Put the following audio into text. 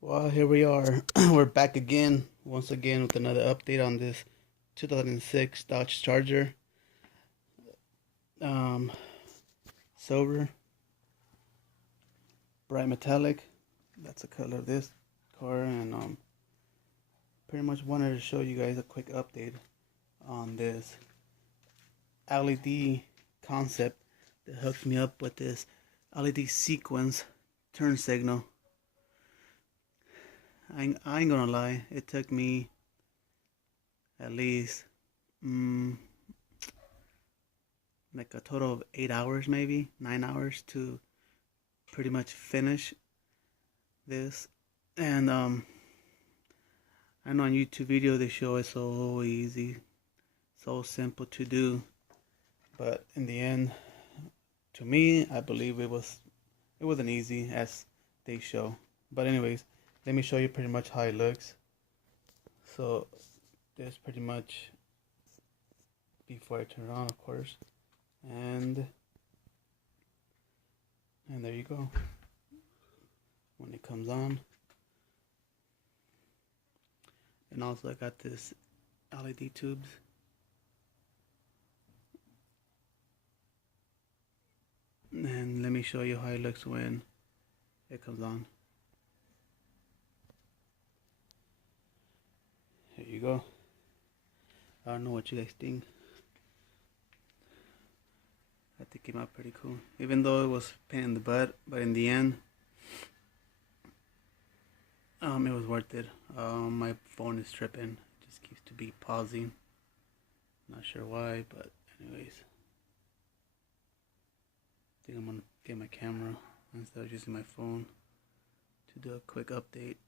Well, here we are. We're back again, once again, with another update on this 2006 Dodge Charger. Um, Silver, bright metallic. That's the color of this car, and pretty much wanted to show you guys a quick update on this LED concept that hooks me up with this LED sequence turn signal. I ain't gonna lie, it took me at least like a total of 8 hours, maybe 9 hours, to pretty much finish this. And I know on YouTube video they show it so easy, so simple to do, but in the end, to me, I believe it wasn't easy as they show. But anyways, let me show you pretty much how it looks. So there's pretty much before I turn it on, of course, and there you go. When it comes on, and also I got this LED tubes. And let me show you how it looks when it comes on. Here you go. I don't know what you guys think. I think it came out pretty cool, even though it was a pain in the butt, but in the end, it was worth it. My phone is tripping. It just keeps to be pausing. Not sure why, but anyways, I think I'm gonna get my camera instead of using my phone to do a quick update.